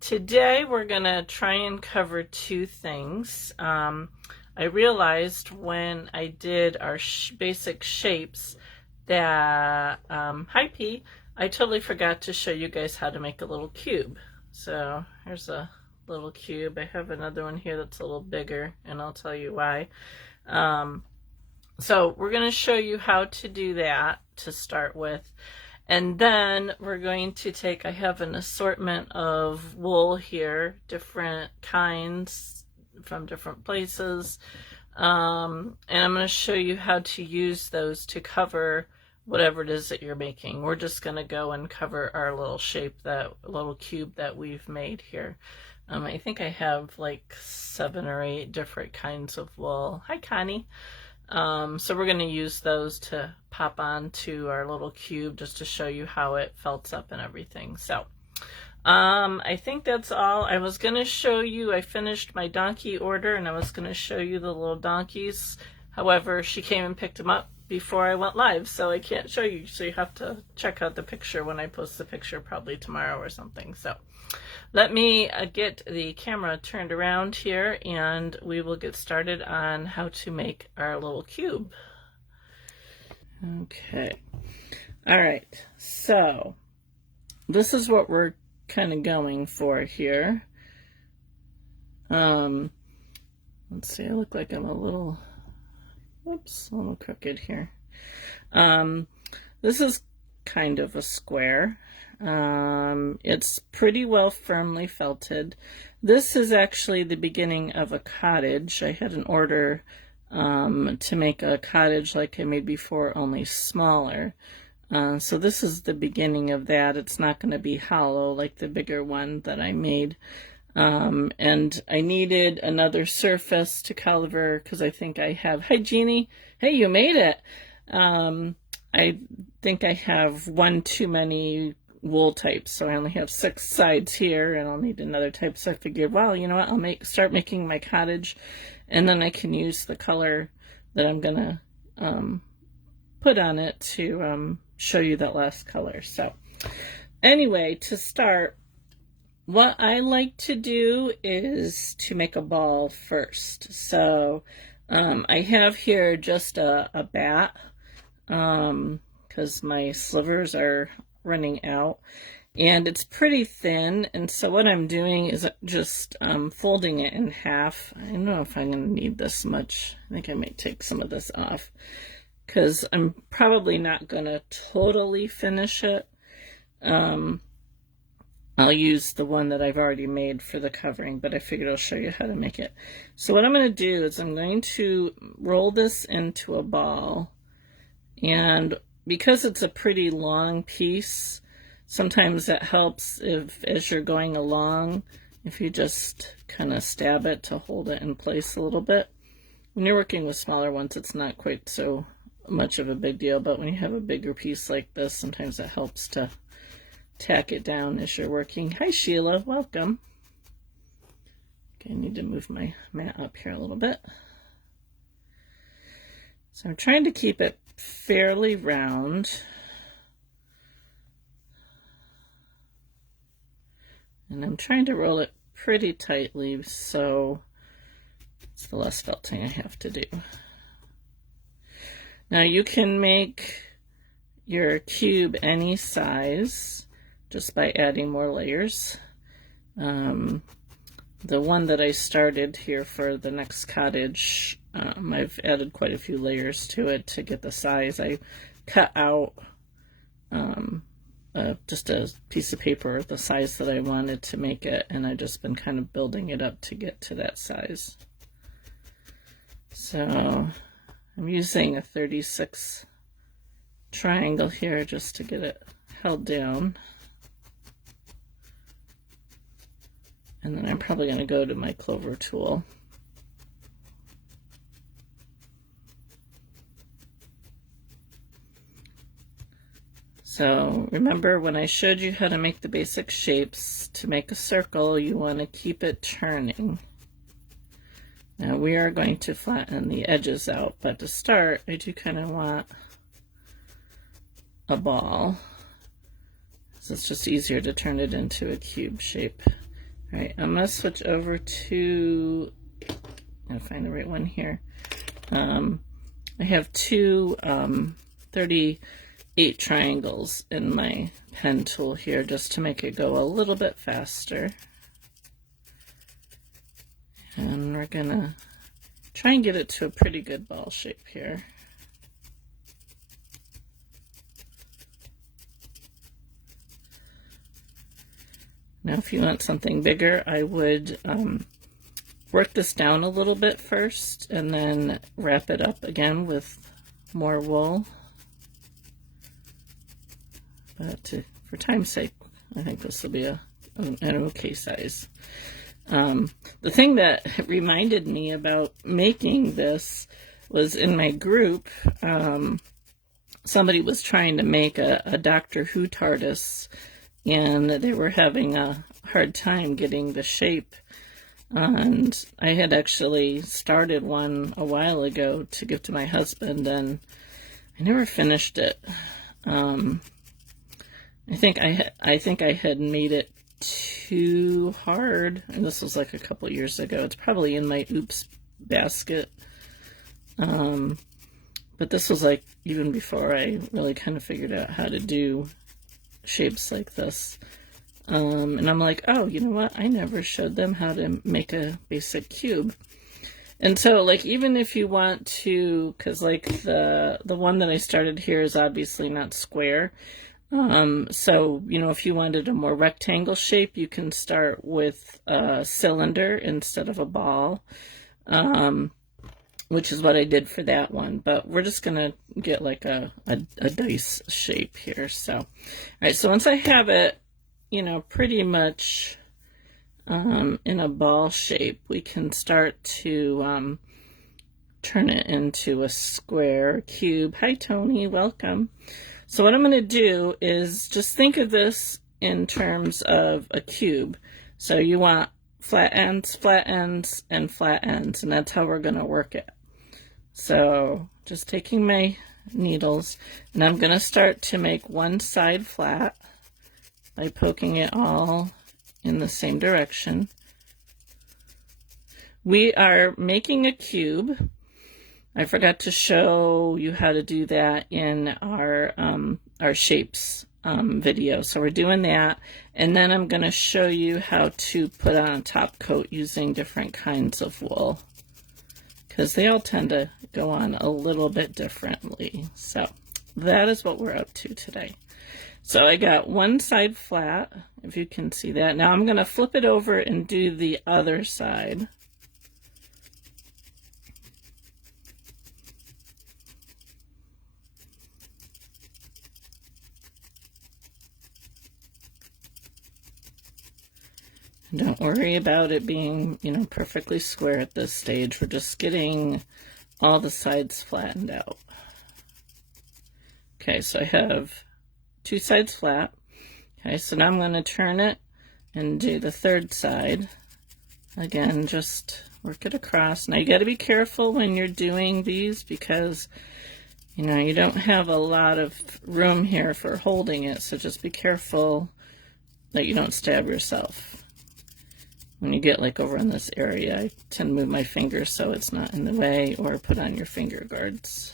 Today we're going to try and cover two things. I realized when I did our basic shapes that, hi P, I totally forgot to show you guys how to make a little cube. So here's a little cube. I have another one here that's a little bigger, and I'll tell you why. So we're going to show you how to do that to start with. And then we're going to take, I have an assortment of wool here, different kinds from different places. And I'm going to show you how to use those to cover whatever it is that you're making. We're just going to go and cover our little shape, that little cube that we've made here. I think I have like 7 or 8 different kinds of wool. Hi, Connie. So we're going to use those to pop onto our little cube just to show you how it felts up and everything. So I think that's all. I was going to show you, I finished my donkey order and I was going to show you the little donkeys. However, she came and picked them up before I went live, so I can't show you. So you have to check out the picture when I post the picture, probably tomorrow or something. So let me get the camera turned around here and we will get started on how to make our little cube. Okay. All right. So this is what we're kind of going for here. Let's see, I look like I'm a little, whoops, a little crooked here. This is kind of a square. It's pretty well firmly felted. This is actually the beginning of a cottage. I had an order to make a cottage like I made before, only smaller. So this is the beginning of that. It's not going to be hollow like the bigger one that I made. And I needed another surface to cover because I think I have, hi Jeannie, hey, you made it. I think I have one too many wool types, so I only have 6 sides here and I'll need another type. So I figured, well, you know what, I'll start making my cottage and then I can use the color that I'm gonna put on it to show you that last color. So anyway, to start, what I like to do is to make a ball first. So I have here just a bat because my slivers are running out and it's pretty thin, and so what I'm doing is just folding it in half. I don't know if I'm going to need this much. I think I might take some of this off because I'm probably not going to totally finish it. I'll use the one that I've already made for the covering, but I figured I'll show you how to make it. So what I'm going to do is I'm going to roll this into a ball, and because it's a pretty long piece, sometimes it helps if, as you're going along, if you just kind of stab it to hold it in place a little bit. When you're working with smaller ones, it's not quite so much of a big deal, but when you have a bigger piece like this, sometimes it helps to tack it down as you're working. Hi Sheila, welcome. Okay, I need to move my mat up here a little bit. So I'm trying to keep it fairly round. And I'm trying to roll it pretty tightly so it's the less felting I have to do. Now you can make your cube any size just by adding more layers. The one that I started here for the next cottage, I've added quite a few layers to it to get the size. I cut out just a piece of paper the size that I wanted to make it, and I've just been kind of building it up to get to that size. So I'm using a 36 triangle here just to get it held down. And then I'm probably going to go to my clover tool. So remember when I showed you how to make the basic shapes, to make a circle you want to keep it turning. Now we are going to flatten the edges out, but to start I do kind of want a ball. So it's just easier to turn it into a cube shape. All right, I'm gonna switch over to, I'm gonna find the right one here. I have two 38 triangles in my pen tool here just to make it go a little bit faster. And we're gonna try and get it to a pretty good ball shape here. Now if you want something bigger, I would work this down a little bit first and then wrap it up again with more wool. But for time's sake, I think this will be an okay size. The thing that reminded me about making this was in my group, somebody was trying to make a Doctor Who TARDIS, and they were having a hard time getting the shape. And I had actually started one a while ago to give to my husband, and I never finished it. I think I had made it too hard, and this was like a couple years ago. It's probably in my oops basket. But this was like even before I really kind of figured out how to do shapes like this. And I'm like, oh, you know what? I never showed them how to make a basic cube. And so, like, even if you want to, because like the one that I started here is obviously not square. So, you know, if you wanted a more rectangle shape, you can start with a cylinder instead of a ball, which is what I did for that one. But we're just going to get like a dice shape here. So, all right, so once I have it, you know, pretty much in a ball shape, we can start to turn it into a square cube. Hi, Tony, welcome. So what I'm going to do is just think of this in terms of a cube. So you want flat ends, and flat ends, and that's how we're going to work it. So just taking my needles, and I'm going to start to make one side flat by poking it all in the same direction. We are making a cube. I forgot to show you how to do that in our shapes video. So we're doing that, and then I'm going to show you how to put on a top coat using different kinds of wool, because they all tend to go on a little bit differently. So that is what we're up to today. So I got one side flat, if you can see that. Now I'm going to flip it over and do the other side. Don't worry about it being, you know, perfectly square at this stage. We're just getting all the sides flattened out. Okay, so I have two sides flat. Okay, so now I'm going to turn it and do the third side. Again, just work it across. Now you got to be careful when you're doing these, because, you know, you don't have a lot of room here for holding it, so just be careful that you don't stab yourself. When you get like over in this area, I tend to move my fingers so it's not in the way, or put on your finger guards.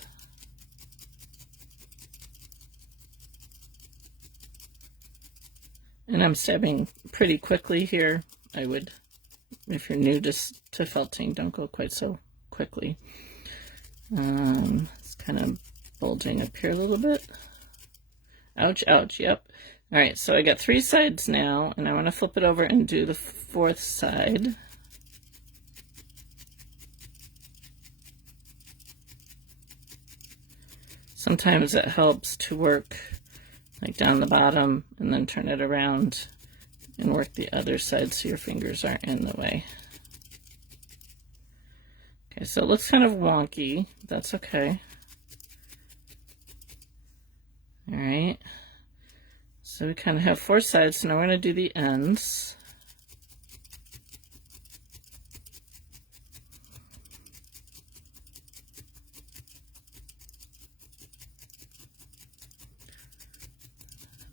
And I'm stabbing pretty quickly here. I would, if you're new to felting, don't go quite so quickly. It's kind of bulging up here a little bit. Ouch, ouch, yep. All right, so I got three sides now, and I want to flip it over and do the fourth side. Sometimes it helps to work like down the bottom and then turn it around and work the other side so your fingers aren't in the way. Okay, so it looks kind of wonky. That's okay. All right. So we kind of have four sides, so now we're going to do the ends.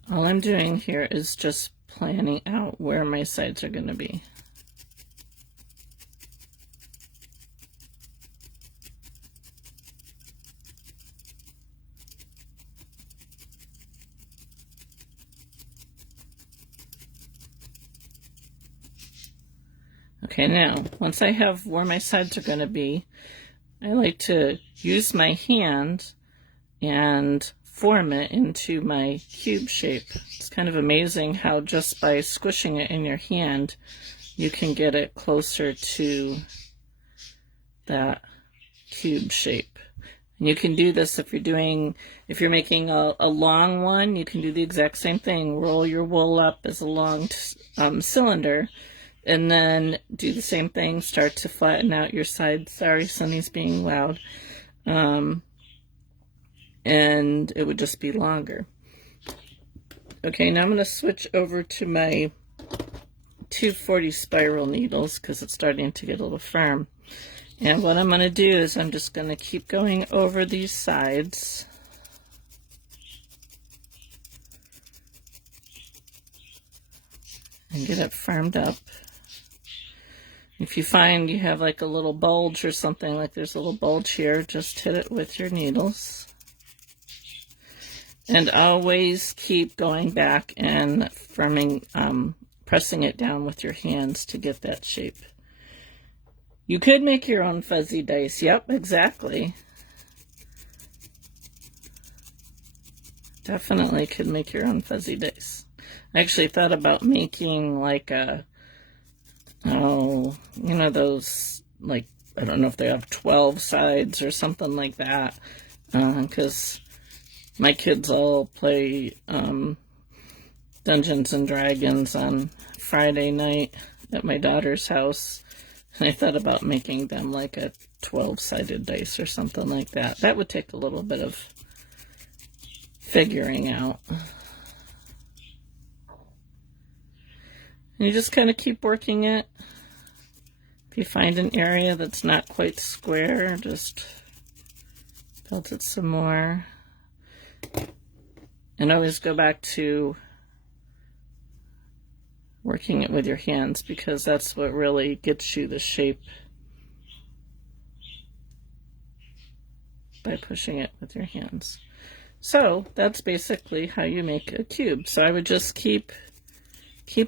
All I'm doing here is just planning out where my sides are going to be. Okay, now, once I have where my sides are going to be, I like to use my hand and form it into my cube shape. It's kind of amazing how just by squishing it in your hand, you can get it closer to that cube shape. And you can do this if you're making a long one, you can do the exact same thing. Roll your wool up as a long cylinder, and then do the same thing. Start to flatten out your sides. Sorry, Sunny's being loud. And it would just be longer. Okay, now I'm going to switch over to my 240 spiral needles because it's starting to get a little firm. And what I'm going to do is I'm just going to keep going over these sides. And get it firmed up. If you find you have like a little bulge or something, like there's a little bulge here, just hit it with your needles. And always keep going back and firming, pressing it down with your hands to get that shape. You could make your own fuzzy dice. Yep, exactly. Definitely could make your own fuzzy dice. I actually thought about making like a, oh, you know, those, like, I don't know if they have 12 sides or something like that, because my kids all play Dungeons and Dragons on Friday night at my daughter's house, and I thought about making them like a 12-sided dice or something like that. That would take a little bit of figuring out. And you just kind of keep working it. If you find an area that's not quite square, just build it some more. And always go back to working it with your hands, because that's what really gets you the shape, by pushing it with your hands. So that's basically how you make a cube. So I would just keep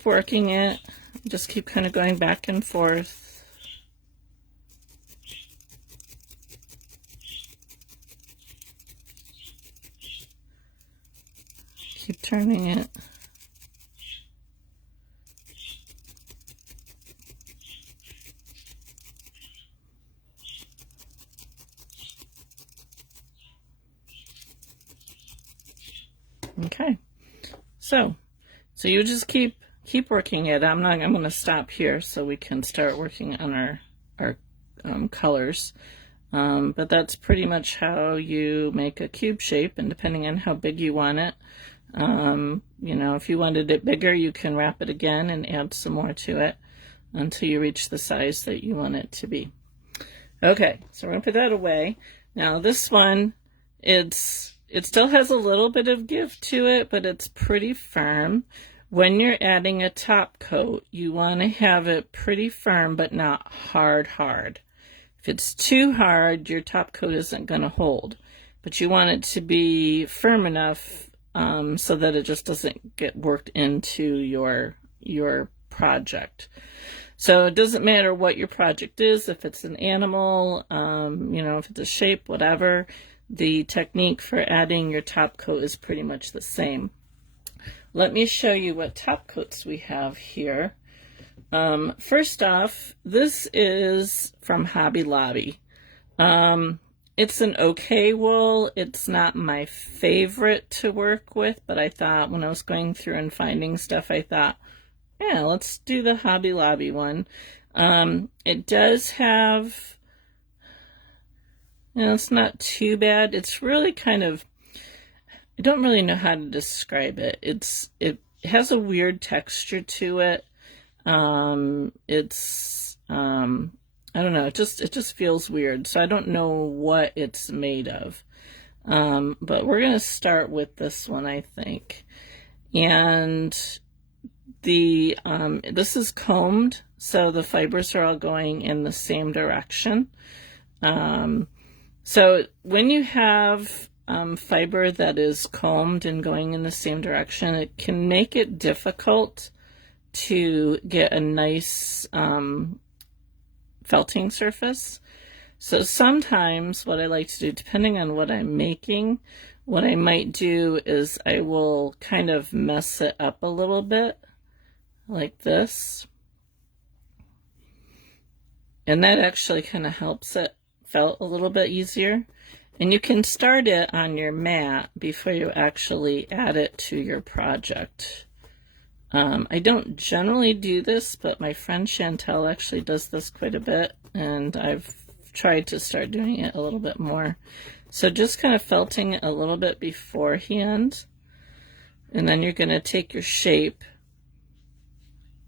working it, just keep kind of going back and forth. Keep turning it. Okay, so you just keep working it. I'm going to stop here so we can start working on our colors. But that's pretty much how you make a cube shape, and depending on how big you want it, you know, if you wanted it bigger, you can wrap it again and add some more to it until you reach the size that you want it to be. Okay, so we're going to put that away. Now this one, it still has a little bit of give to it, but it's pretty firm. When you're adding a top coat, you want to have it pretty firm, but not hard. If it's too hard, your top coat isn't going to hold. But you want it to be firm enough so that it just doesn't get worked into your project. So it doesn't matter what your project is, if it's an animal, you know, if it's a shape, whatever. The technique for adding your top coat is pretty much the same. Let me show you what top coats we have here. First off, this is from Hobby Lobby. It's an okay wool. It's not my favorite to work with, but I thought when I was going through and finding stuff, I thought, yeah, let's do the Hobby Lobby one. It does have, you know, it's not too bad. It's really kind of, I don't really know how to describe it. It has a weird texture to it. I don't know, it just feels weird. So I don't know what it's made of. But we're going to start with this one, I think. And this is combed, so the fibers are all going in the same direction. So when you have fiber that is combed and going in the same direction, it can make it difficult to get a nice felting surface. So sometimes what I like to do, depending on what I'm making, what I might do is I will kind of mess it up a little bit like this. And that actually kind of helps it felt a little bit easier. And you can start it on your mat before you actually add it to your project. I don't generally do this, but my friend Chantel actually does this quite a bit, and I've tried to start doing it a little bit more. So just kind of felting it a little bit beforehand, and then you're going to take your shape.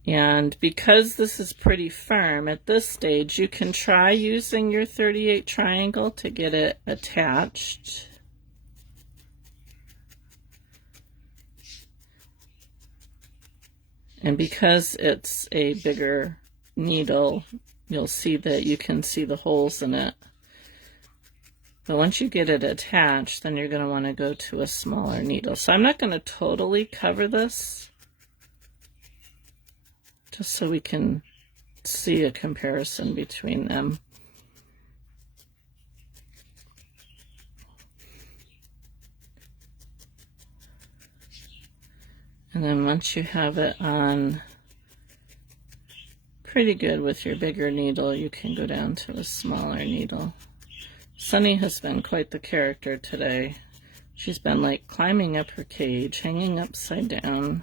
And because this is pretty firm at this stage, you can try using your 38 triangle to get it attached. And because it's a bigger needle, you'll see that you can see the holes in it. But once you get it attached, then you're going to want to go to a smaller needle. So I'm not going to totally cover this, just so we can see a comparison between them. And then once you have it on pretty good with your bigger needle, you can go down to a smaller needle. Sunny has been quite the character today. She's been like climbing up her cage, hanging upside down.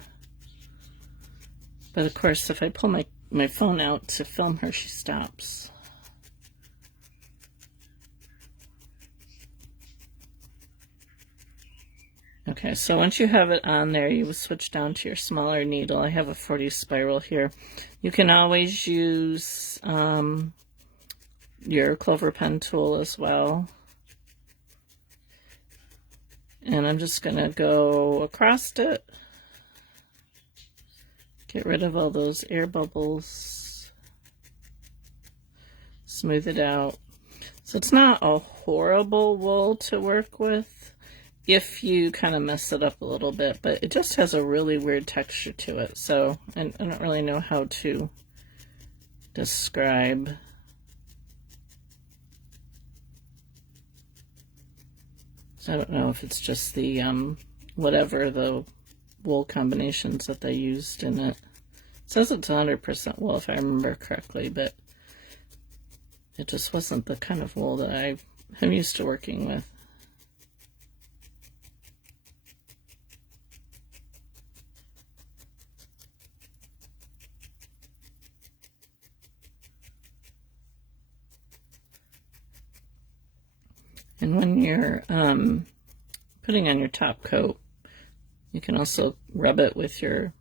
But of course, if I pull my phone out to film her, she stops. Okay, so once you have it on there, you will switch down to your smaller needle. I have a 40 spiral here. You can always use your clover pen tool as well. And I'm just going to go across it. Get rid of all those air bubbles. Smooth it out. So it's not a horrible wool to work with if you kind of mess it up a little bit, but it just has a really weird texture to it. So I don't really know how to describe. So I don't know if it's just the whatever the wool combinations that they used in it. It says it's 100% wool if I remember correctly, but it just wasn't the kind of wool that I'm used to working with. And when you're putting on your top coat, you can also rub it with your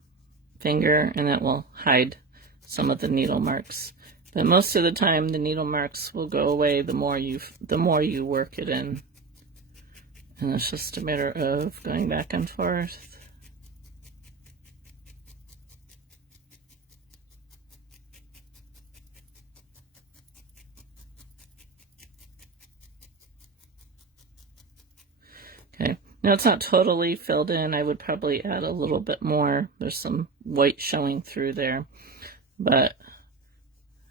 finger, and that will hide some of the needle marks. But most of the time, the needle marks will go away the more you work it in. And it's just a matter of going back and forth. Okay, now it's not totally filled in. I would probably add a little bit more. There's some white showing through there, but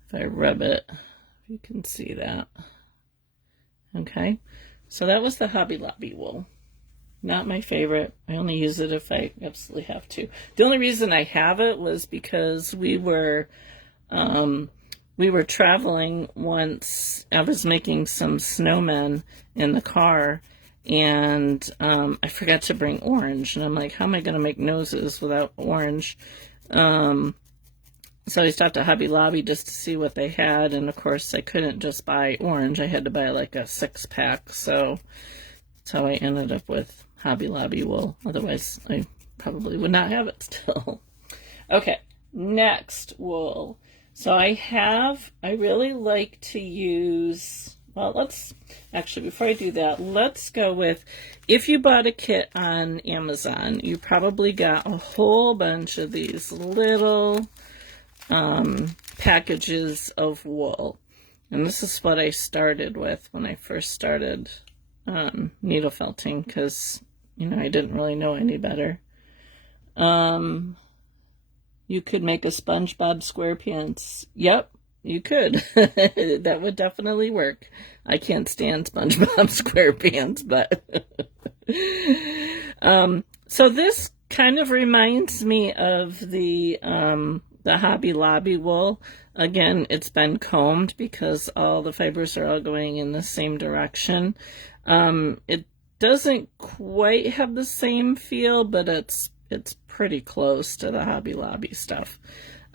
if I rub it, you can see that. Okay, so that was the Hobby Lobby wool. Not my favorite. I only use it if I absolutely have to. The only reason I have it was because we were traveling once. I was making some snowmen in the car, and I forgot to bring orange, and I'm like, how am I going to make noses without orange? So I stopped at Hobby Lobby just to see what they had, and of course I couldn't just buy orange. I had to buy like a 6-pack, so that's how I ended up with Hobby Lobby wool. Otherwise I probably would not have it still. Okay, next wool. So I really like to use, well, before I do that, let's go with, if you bought a kit on Amazon, you probably got a whole bunch of these little packages of wool. And this is what I started with when I first started needle felting, because, I didn't really know any better. You could make a SpongeBob SquarePants. Yep, you could. That would definitely work. I can't stand SpongeBob SquarePants, but so this kind of reminds me of the Hobby Lobby wool. Again, it's been combed because all the fibers are all going in the same direction. It doesn't quite have the same feel, but it's pretty close to the Hobby Lobby stuff.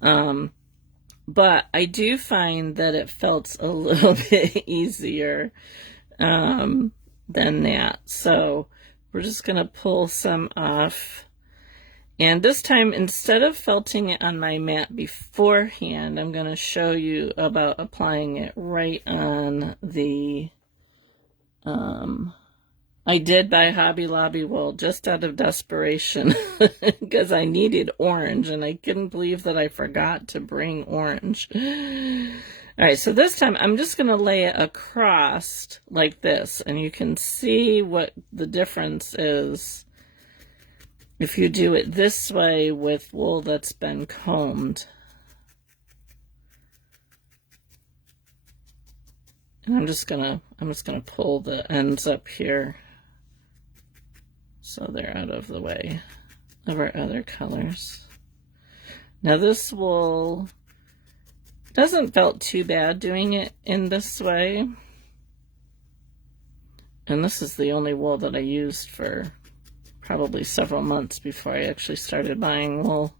But I do find that it felt a little bit easier than that. So we're just going to pull some off. And this time, instead of felting it on my mat beforehand, I'm going to show you about applying it right on the, I did buy Hobby Lobby wool just out of desperation because I needed orange and I couldn't believe that I forgot to bring orange. All right, so this time I'm just going to lay it across like this, and you can see what the difference is if you do it this way with wool that's been combed. And I'm just gonna pull the ends up here so they're out of the way of our other colors. Now this wool doesn't felt too bad doing it in this way. And this is the only wool that I used for probably several months before I actually started buying wool.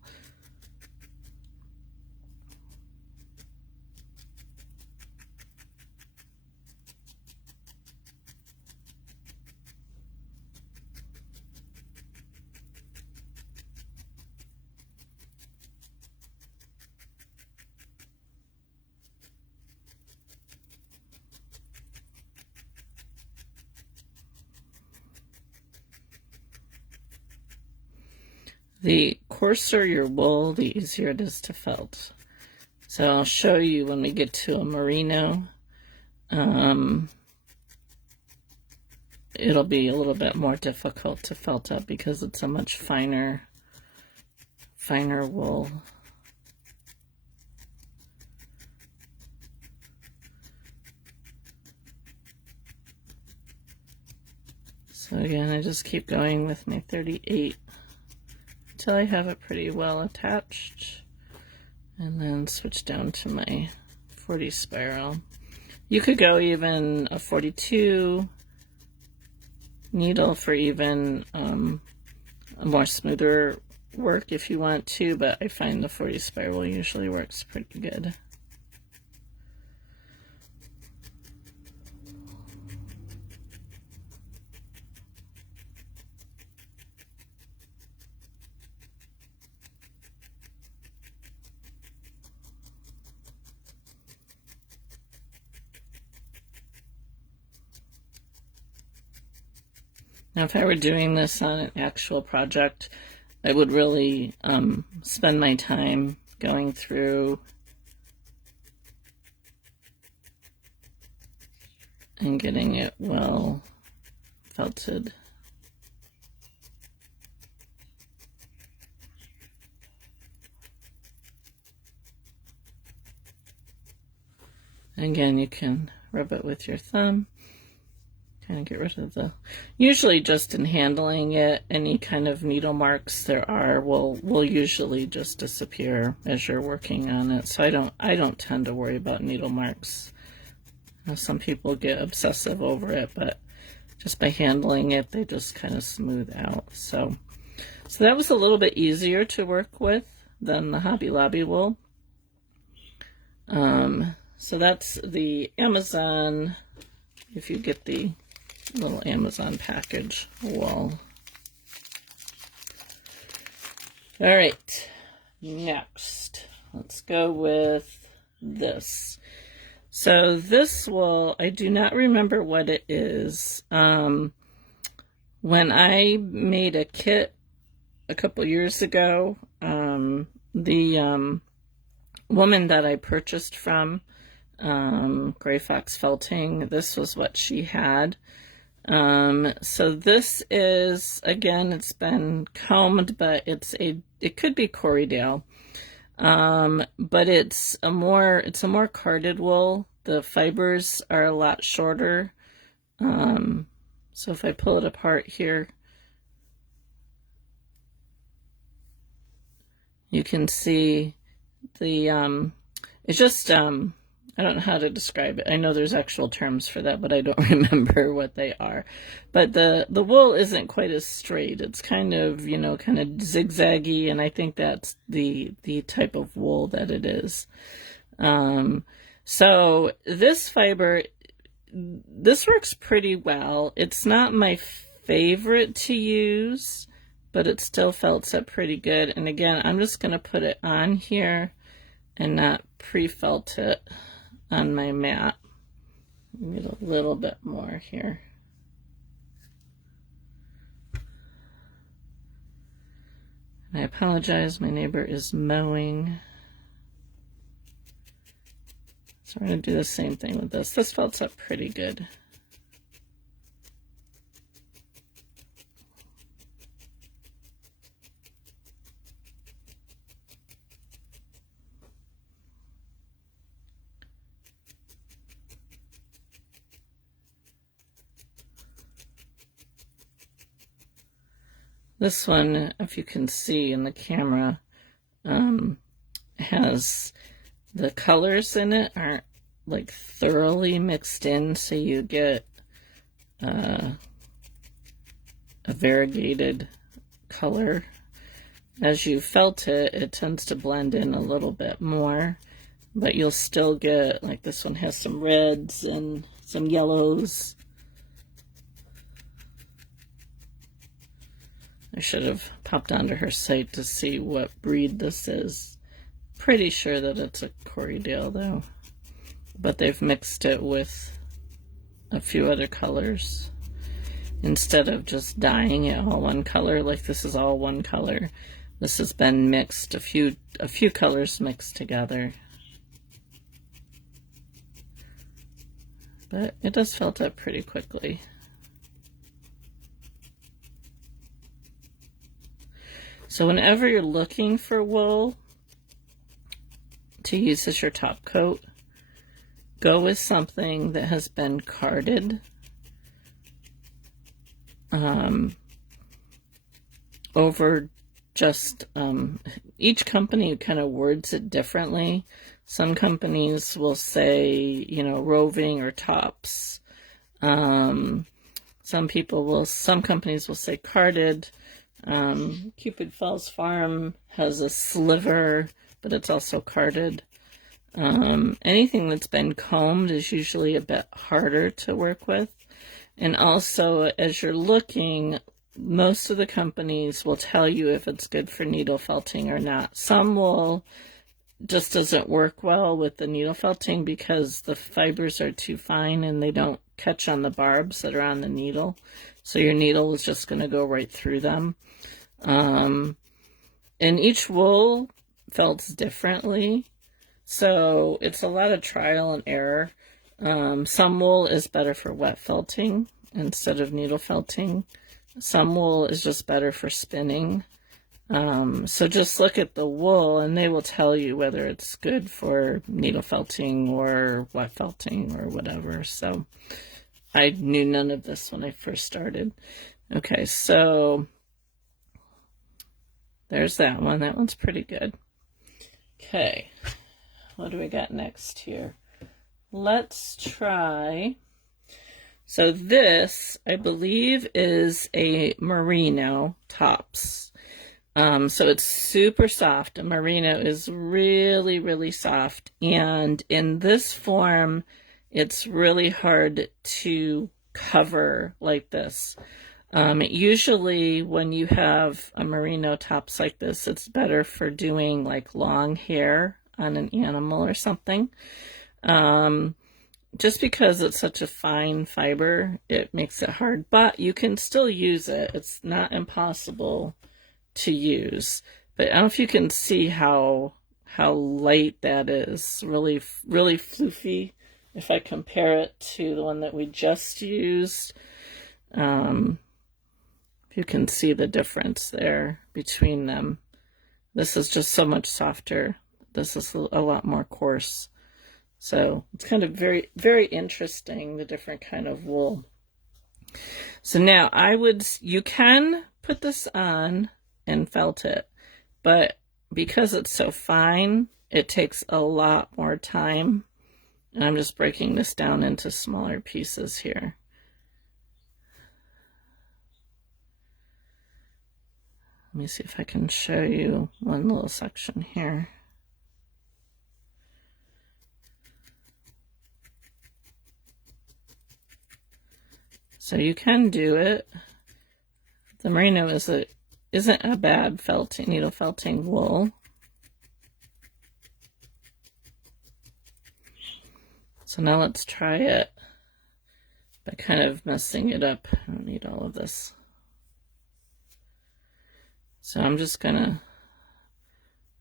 The coarser your wool, the easier it is to felt. So I'll show you when we get to a merino. It'll be a little bit more difficult to felt up because it's a much finer wool. So again, I just keep going with my 38 until I have it pretty well attached, and then switch down to my 40 spiral. You could go even a 42 needle for even a more smoother work if you want to, but I find the 40 spiral usually works pretty good. Now, if I were doing this on an actual project, I would really spend my time going through and getting it well felted. Again, you can rub it with your thumb. Kind of get rid of the, usually just in handling it, any kind of needle marks there are will usually just disappear as you're working on it. So I don't tend to worry about needle marks. Some people get obsessive over it, but just by handling it, they just kind of smooth out. So that was a little bit easier to work with than the Hobby Lobby wool. So that's the Amazon, if you get the little Amazon package wool. All right, next let's go with this. So this wool, I do not remember what it is. When I made a kit a couple years ago, the woman that I purchased from, Gray Fox Felting, this was what she had. So this is, again, it's been combed, but it could be Corriedale. But it's a more carded wool. The fibers are a lot shorter. So if I pull it apart here, you can see the, it's just, I don't know how to describe it. I know there's actual terms for that, but I don't remember what they are. But the wool isn't quite as straight. It's kind of, you know, kind of zigzaggy, and I think that's the type of wool that it is. So this fiber, this works pretty well. It's not my favorite to use, but it still felts up pretty good. And again, I'm just going to put it on here and not pre-felt it on my mat. Get a little bit more here. I apologize, my neighbor is mowing. So we're going to do the same thing with this. This felts up pretty good. This one, if you can see in the camera, has the colors in it aren't like thoroughly mixed in, so you get a variegated color. As you felt it, it tends to blend in a little bit more, but you'll still get, like this one has some reds and some yellows. I should have popped onto her site to see what breed this is. Pretty sure that it's a Corriedale though, but they've mixed it with a few other colors. Instead of just dyeing it all one color, like this is all one color, this has been mixed, a few colors mixed together. But it does felt up pretty quickly. So whenever you're looking for wool to use as your top coat, go with something that has been carded. Over just, each company kind of words it differently. Some companies will say, you know, roving or tops. Some companies will say carded. Cupid Falls Farm has a sliver, but it's also carded. Anything that's been combed is usually a bit harder to work with. And also, as you're looking, most of the companies will tell you if it's good for needle felting or not. Some wool just doesn't work well with the needle felting because the fibers are too fine and they don't catch on the barbs that are on the needle. So your needle is just going to go right through them. And each wool felts differently. So it's a lot of trial and error. Some wool is better for wet felting instead of needle felting. Some wool is just better for spinning. So just look at the wool and they will tell you whether it's good for needle felting or wet felting or whatever. So I knew none of this when I first started. Okay, so there's that one. That one's pretty good. Okay, what do we got next here? Let's try, so this, I believe, is a Merino tops. So it's super soft. A Merino is really, really soft. And in this form, it's really hard to cover like this. Usually when you have a Merino tops like this, it's better for doing like long hair on an animal or something. Just because it's such a fine fiber, it makes it hard, but you can still use it. It's not impossible to use, but I don't know if you can see how light that is. Really, really floofy. If I compare it to the one that we just used, you can see the difference there between them. This is just so much softer this is a lot more coarse. So it's kind of very, very interesting, the different kind of wool. So now you can put this on and felt it, but because it's so fine, it takes a lot more time. And I'm just breaking this down into smaller pieces here. Let me see if I can show you one little section here. So you can do it. The Merino isn't a bad needle felting wool. So now let's try it by kind of messing it up. I don't need all of this. So I'm just gonna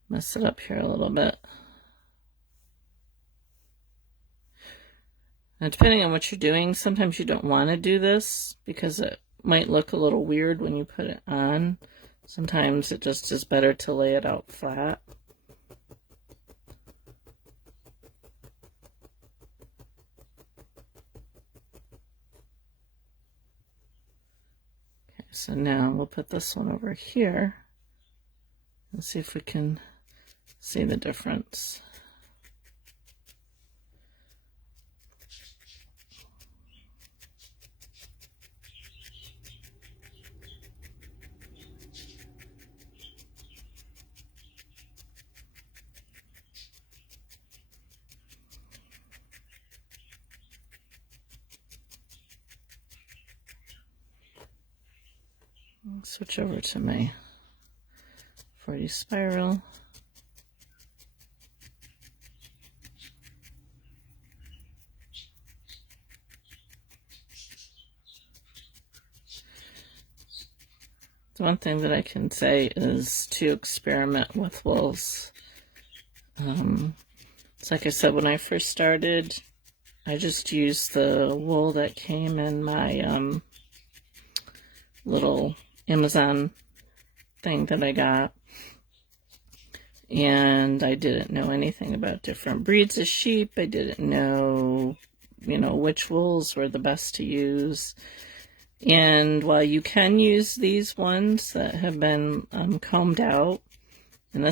mess it up here a little bit. Now, depending on what you're doing, sometimes you don't want to do this because it might look a little weird when you put it on. Sometimes it just is better to lay it out flat. Okay, so now we'll put this one over here and see if we can see the difference. Switch over to my 40 spiral. The one thing that I can say is to experiment with wools. It's like I said, when I first started, I just used the wool that came in my little Amazon thing that I got, and I didn't know anything about different breeds of sheep. I didn't know, which wools were the best to use. And while you can use these ones that have been combed out, and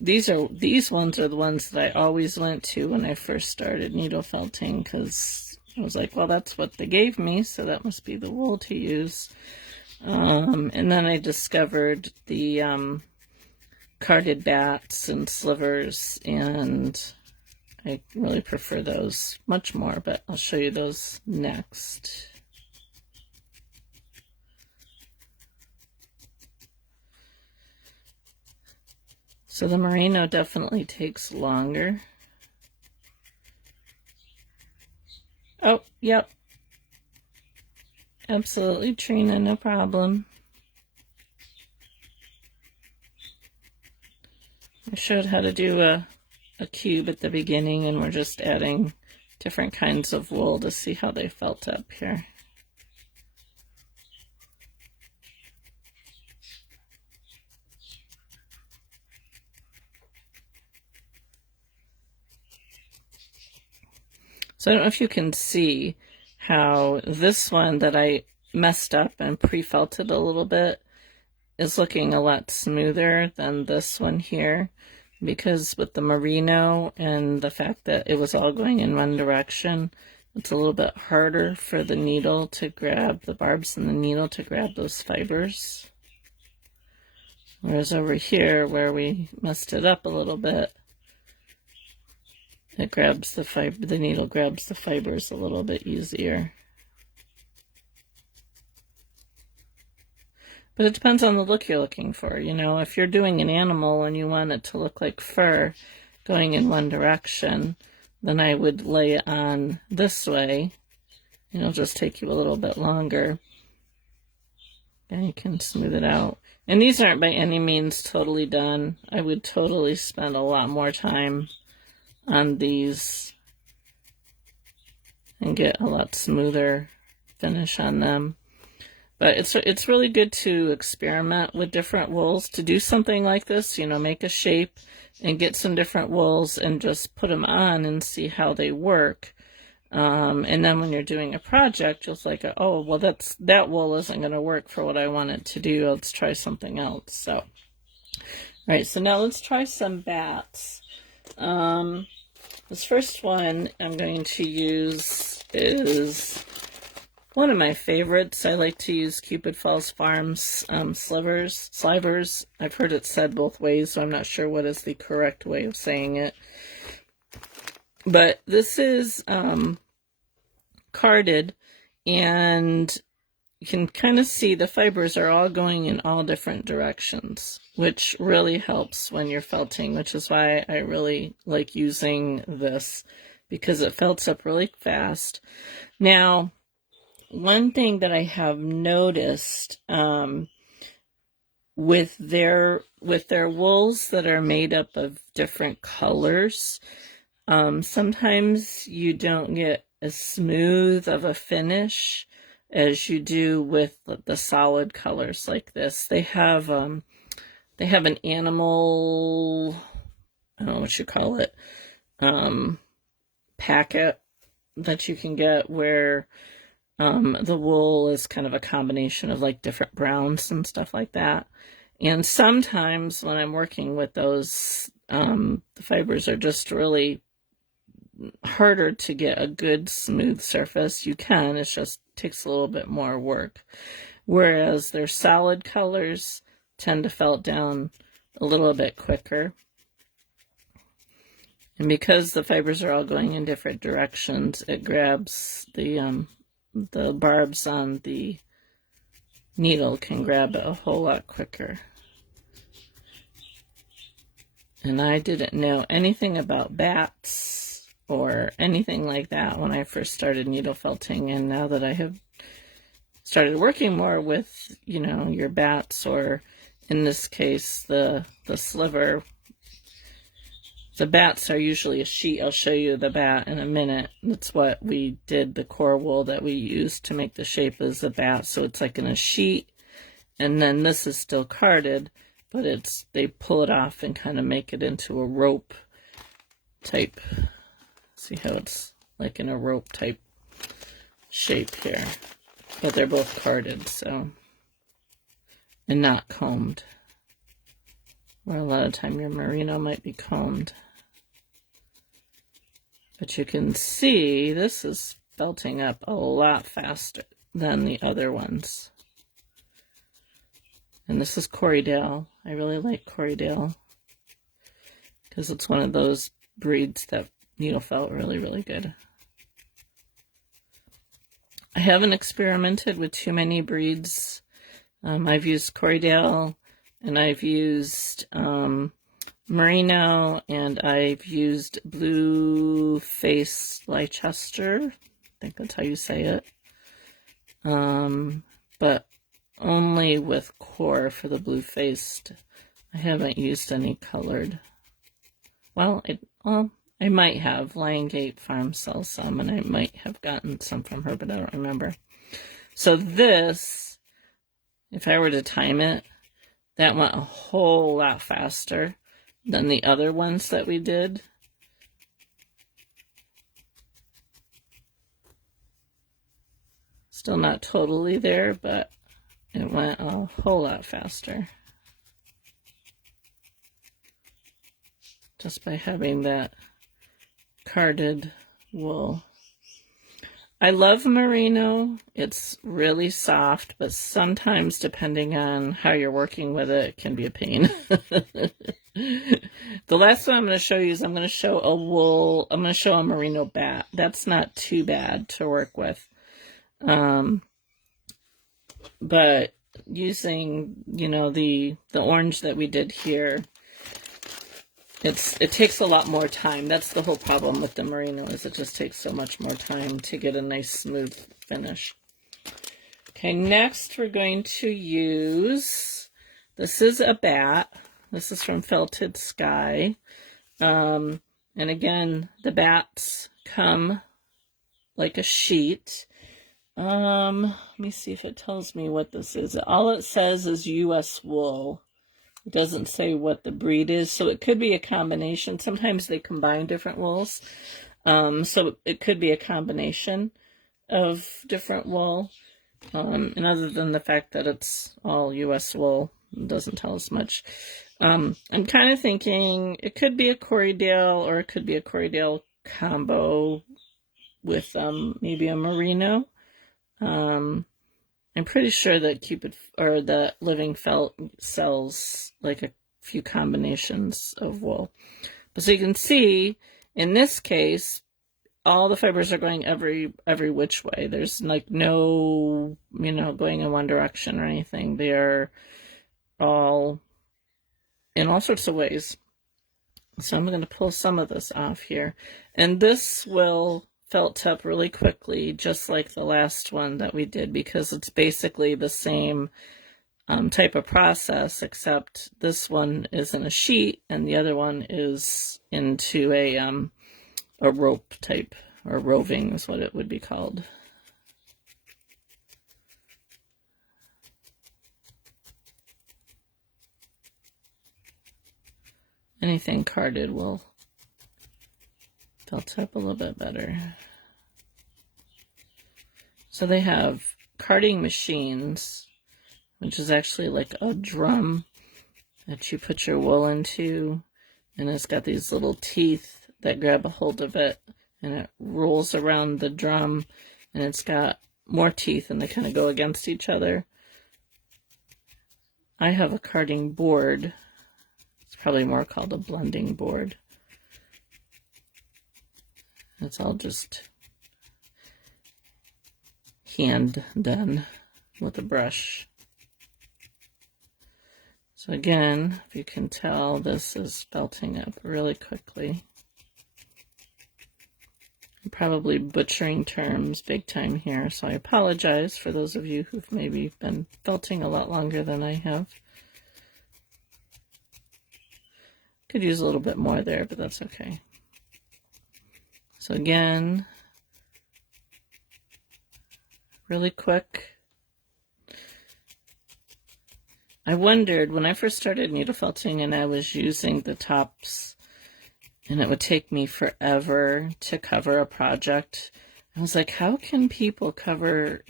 these ones are the ones that I always went to when I first started needle felting, because I was like, well, that's what they gave me, so that must be the wool to use. And then I discovered the carded bats and slivers, and I really prefer those much more, but I'll show you those next. So the Merino definitely takes longer. Oh, yep. Absolutely, Trina, no problem. I showed how to do a cube at the beginning, and we're just adding different kinds of wool to see how they felt up here. So I don't know if you can see how this one that I messed up and pre-felted a little bit is looking a lot smoother than this one here, because with the Merino and the fact that it was all going in one direction, it's a little bit harder for the needle to grab, the barbs in the needle to grab those fibers. Whereas over here, where we messed it up a little bit, it grabs the needle grabs the fibers a little bit easier. But it depends on the look you're looking for. If you're doing an animal and you want it to look like fur going in one direction, then I would lay it on this way. It'll just take you a little bit longer. And you can smooth it out. And these aren't by any means totally done. I would totally spend a lot more time on these and get a lot smoother finish on them. But it's really good to experiment with different wools, to do something like this, you know, make a shape and get some different wools and just put them on and see how they work. And then when you're doing a project, you'll like, oh, well, that wool isn't going to work for what I want it to do. Let's try something else. So, all right, so now let's try some bats. This first one I'm going to use is one of my favorites. I like to use Cupid Falls Farms slivers. I've heard it said both ways, so I'm not sure what is the correct way of saying it. But this is carded, and you can kind of see the fibers are all going in all different directions, which really helps when you're felting, which is why I really like using this, because it felts up really fast. Now, one thing that I have noticed with their wools that are made up of different colors, sometimes you don't get as smooth of a finish as you do with the solid colors like this. They have an animal, I don't know what you call it, packet that you can get where the wool is kind of a combination of like different browns and stuff like that. And sometimes when I'm working with those, the fibers are just really harder to get a good smooth surface. You can, it just takes a little bit more work. Whereas their solid colors tend to felt down a little bit quicker. And because the fibers are all going in different directions, it grabs the barbs on the needle can grab it a whole lot quicker. And I didn't know anything about bats or anything like that when I first started needle felting, and now that I have started working more with, you know, your bats, or in this case the sliver. The bats are usually a sheet. I'll show you the bat in a minute. That's what we did, the core wool that we used to make the shape as a bat. So it's like in a sheet, and then this is still carded, but they pull it off and kind of make it into a rope type. See how it's like in a rope type shape here. But they're both carded, so, and not combed. Where a lot of time your merino might be combed. But you can see this is felting up a lot faster than the other ones. And this is Corriedale. I really like Corriedale because it's one of those breeds that needle felt really, really good. I haven't experimented with too many breeds. I've used Corriedale, and I've used Merino, and I've used blue face Leicester. I think that's how you say it. But only with core for the blue faced. I haven't used any colored. Well, I might have. Liongate Farm sells some, and I might have gotten some from her, but I don't remember. So this, if I were to time it, that went a whole lot faster than the other ones that we did. Still not totally there, but it went a whole lot faster. Just by having that carded wool. I love merino. It's really soft, but sometimes depending on how you're working with it, it can be a pain. The last one I'm going to show you is I'm going to show a merino bat. That's not too bad to work with. But using, you know, the orange that we did here, it takes a lot more time. That's the whole problem with the merino, is it just takes so much more time to get a nice smooth finish. Okay, next we're going to use, this is a bat. This is from Felted Sky. And again, the bats come like a sheet. Let me see if it tells me what this is. All it says is U.S. wool. It doesn't say what the breed is, so it could be a combination. Sometimes they combine different wools. So it could be a combination of different wool. And other than the fact that it's all U.S. wool, it doesn't tell us much. I'm kind of thinking it could be a Corriedale, or it could be a Corriedale combo with maybe a Merino. I'm pretty sure that Cupid or the Living Felt sells like a few combinations of wool. But so you can see, in this case, all the fibers are going every which way. There's like no, going in one direction or anything. They're all in all sorts of ways. So I'm going to pull some of this off here. And this will felt up really quickly, just like the last one that we did, because it's basically the same type of process, except this one is in a sheet and the other one is into a rope type, or roving is what it would be called. Anything carded will felt up a little bit better. So they have carding machines, which is actually like a drum that you put your wool into, and it's got these little teeth that grab a hold of it, and it rolls around the drum, and it's got more teeth, and they kind of go against each other. I have a carding board. It's probably more called a blending board. It's all just hand done with a brush. So again, if you can tell, this is felting up really quickly. I'm probably butchering terms big time here, so I apologize for those of you who've maybe been felting a lot longer than I have. Could use a little bit more there, but that's okay. So again, really quick. I wondered when I first started needle felting and I was using the tops and it would take me forever to cover a project. I was like, how can people cover,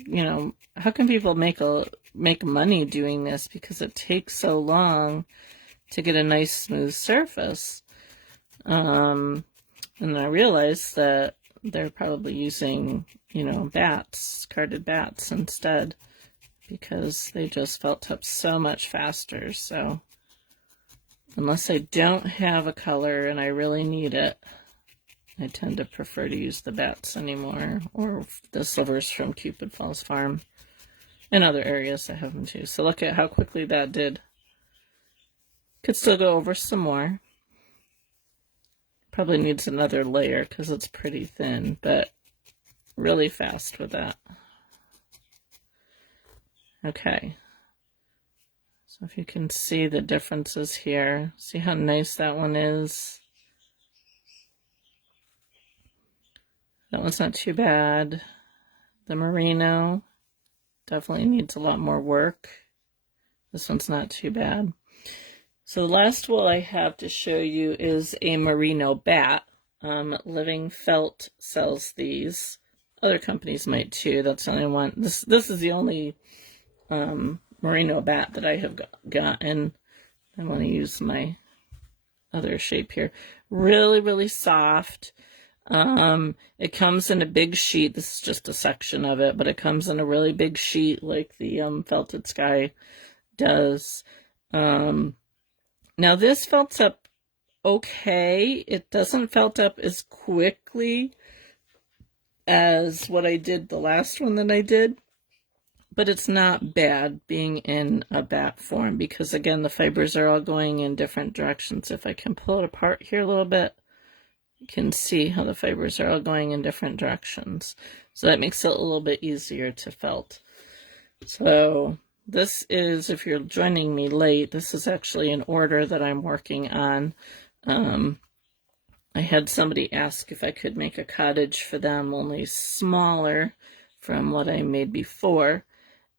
how can people make money doing this, because it takes so long to get a nice smooth surface. And I realized that they're probably using, bats, carded bats instead, because they just felt up so much faster. So unless I don't have a color and I really need it, I tend to prefer to use the bats anymore, or the slivers from Cupid Falls Farm. In other areas I have them too. So look at how quickly that did. Could still go over some more. Probably needs another layer because it's pretty thin, but really fast with that. Okay. So if you can see the differences here, see how nice that one is. That one's not too bad. The Merino definitely needs a lot more work. This one's not too bad. So the last wool I have to show you is a Merino bat. Living Felt sells these. Other companies might too. That's the only one. This is the only Merino bat that I have gotten. I want to use my other shape here. Really, really soft. It comes in a big sheet. This is just a section of it, but it comes in a really big sheet like the Felted Sky does. Now this felts up okay. It doesn't felt up as quickly as what I did the last one that I did, but it's not bad being in a bat form, because again, the fibers are all going in different directions. If I can pull it apart here a little bit, you can see how the fibers are all going in different directions. So that makes it a little bit easier to felt. So this is, if you're joining me late, this is actually an order that I'm working on. I had somebody ask if I could make a cottage for them, only smaller, from what I made before.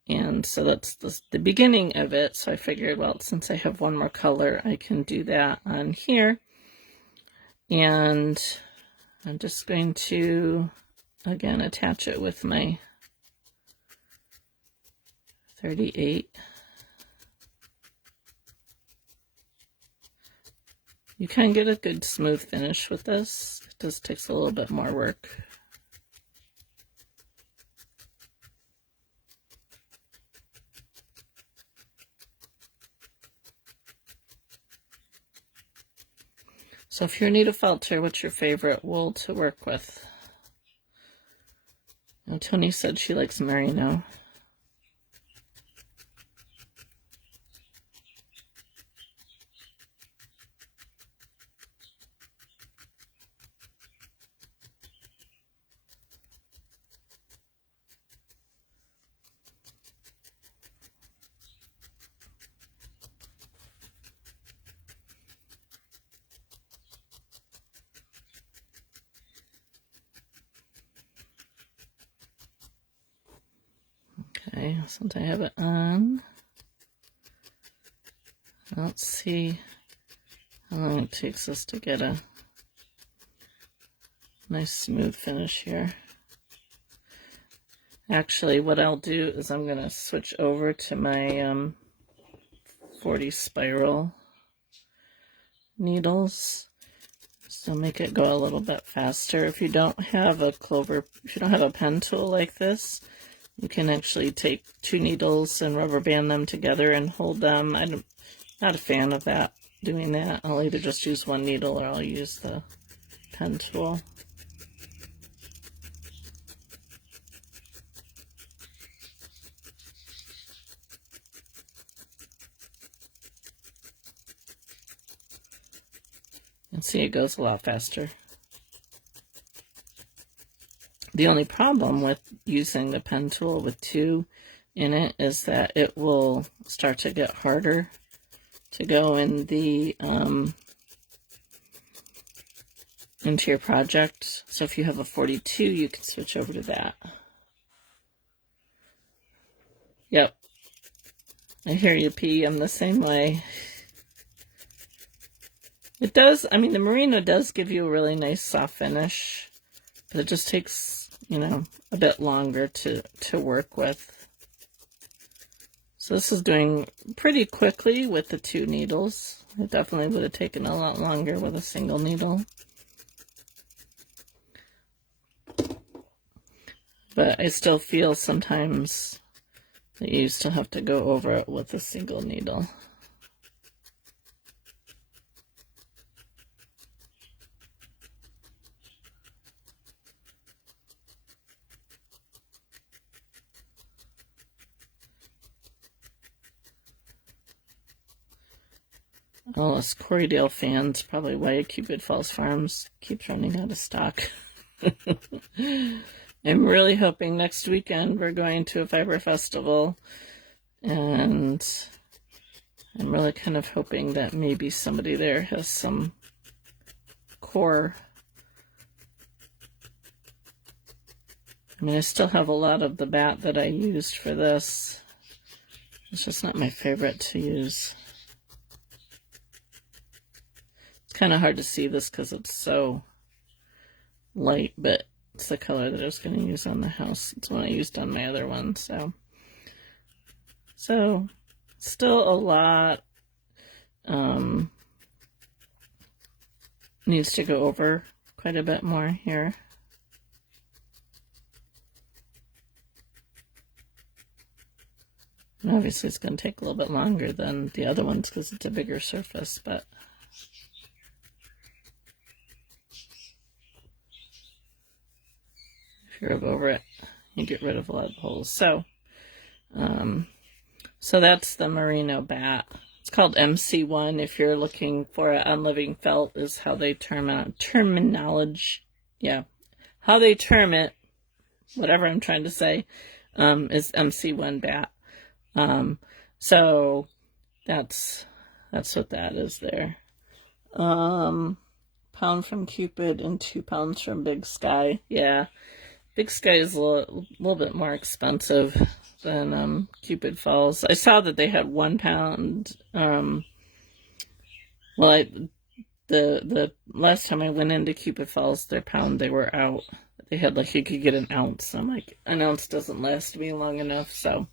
And so that's the beginning of it. So I figured, well, since I have one more color, I can do that on here. And I'm just going to, again, attach it with my 38. You can get a good smooth finish with this. It just takes a little bit more work. So if you're in need of felter, what's your favorite wool to work with? Now, Tony said she likes Merino. Okay, since I have it on, let's see how long it takes us to get a nice smooth finish here. Actually, what I'll do is I'm going to switch over to my 40 spiral needles. So make it go a little bit faster. If you don't have a pen tool like this, you can actually take 2 needles and rubber band them together and hold them. I'm not a fan of that, doing that. I'll either just use 1 needle or I'll use the pen tool. And see, it goes a lot faster. The only problem with using the pen tool with 2 in it is that it will start to get harder to go in the into your project. So if you have a 42, you can switch over to that. Yep. I hear you, P. I'm the same way. It does, I mean, the Merino does give you a really nice soft finish, but it just takes, you know, a bit longer to work with. So this is doing pretty quickly with the 2 needles. It definitely would have taken a lot longer with a single needle. But I still feel sometimes that you still have to go over it with a single needle. All us Corriedale fans, probably why Cupid Falls Farms keeps running out of stock. I'm really hoping next weekend we're going to a fiber festival, and I'm really kind of hoping that maybe somebody there has some core. I mean, I still have a lot of the bat that I used for this. It's just not my favorite to use. It's kind of hard to see this because it's so light, but it's the color that I was going to use on the house. It's one I used on my other one, so still a lot needs to go over quite a bit more here. And obviously it's going to take a little bit longer than the other ones because it's a bigger surface, but if you rub over it, you get rid of a lot of holes. So that's the Merino bat. It's called MC1 if you're looking for it on Living Felt, is how they terminology. Yeah, how they term it, whatever I'm trying to say, is MC1 bat. So that's what that is there. Pound from Cupid and 2 pounds from Big Sky. Yeah. Big Sky is a little bit more expensive than Cupid Falls. I saw that they had 1 pound. Well, the last time I went into Cupid Falls, their pound, they were out. They had like, you could get an ounce. I'm like, an ounce doesn't last me long enough. So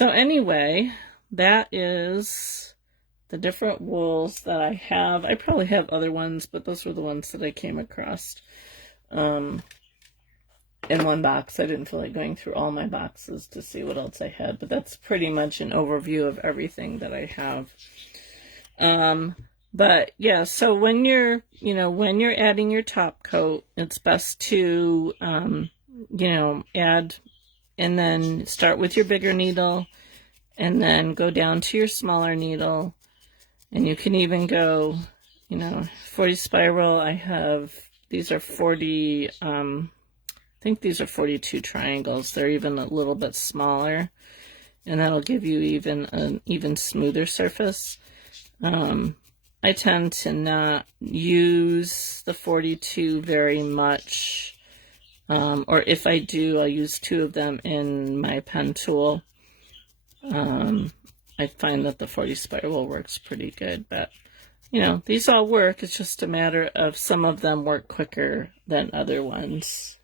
anyway, that is the different wools that I have. I probably have other ones, but those were the ones that I came across in one box. I didn't feel like going through all my boxes to see what else I had, but that's pretty much an overview of everything that I have. But yeah, so when you're adding your top coat, it's best to, add, and then start with your bigger needle, and then go down to your smaller needle, and you can even go, 40 spiral. I have, these are 40, I think these are 42 triangles. They're even a little bit smaller, and that'll give you even an even smoother surface. I tend to not use the 42 very much, or if I do, I'll use 2 of them in my pen tool. I find that the 40 spiral works pretty good, but, these all work. It's just a matter of some of them work quicker than other ones.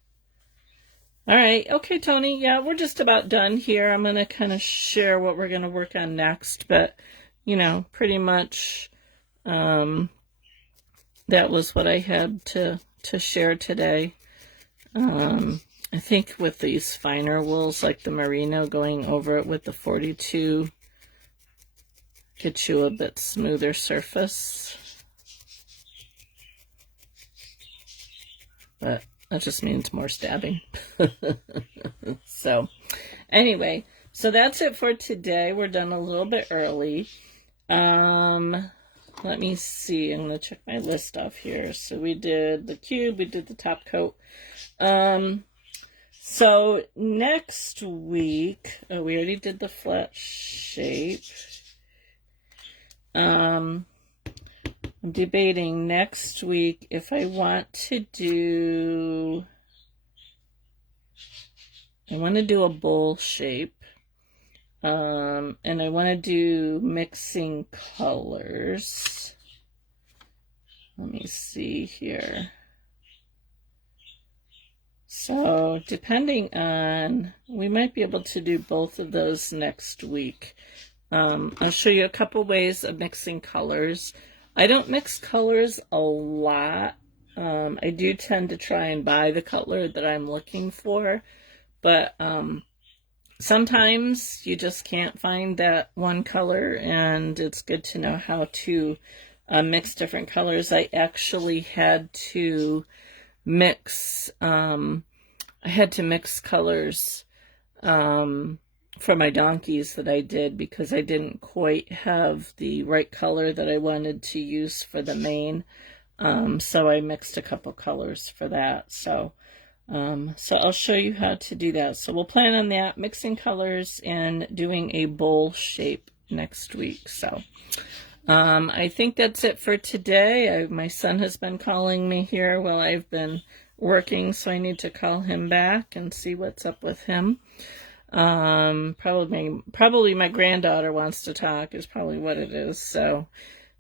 All right, okay, Tony, yeah, we're just about done here. I'm going to kind of share what we're going to work on next, but, pretty much... that was what I had to share today. I think with these finer wools like the Merino, going over it with the 42 gets you a bit smoother surface. But that just means more stabbing. So anyway, so that's it for today. We're done a little bit early. Let me see. I'm going to check my list off here. So we did the cube. We did the top coat. So next week, we already did the flat shape. I'm debating next week if I want to do... I want to do a bowl shape. And I want to do mixing colors. Let me see here. So depending on, we might be able to do both of those next week. I'll show you a couple ways of mixing colors. I don't mix colors a lot. I do tend to try and buy the color that I'm looking for, but sometimes you just can't find that one color, and it's good to know how to mix different colors. I actually had to mix, colors for my donkeys that I did, because I didn't quite have the right color that I wanted to use for the mane. So I mixed a couple colors for that. So I'll show you how to do that. So we'll plan on that, mixing colors and doing a bowl shape next week. So I think that's it for today. My son has been calling me here while I've been working, so I need to call him back and see what's up with him. Probably my granddaughter wants to talk is probably what it is. So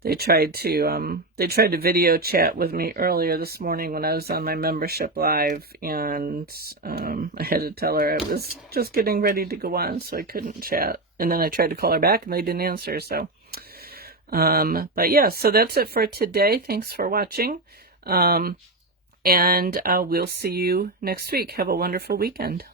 they tried to video chat with me earlier this morning when I was on my membership live, and I had to tell her I was just getting ready to go on, so I couldn't chat. And then I tried to call her back and they didn't answer. So but yeah, so that's it for today. Thanks for watching. And we'll see you next week. Have a wonderful weekend.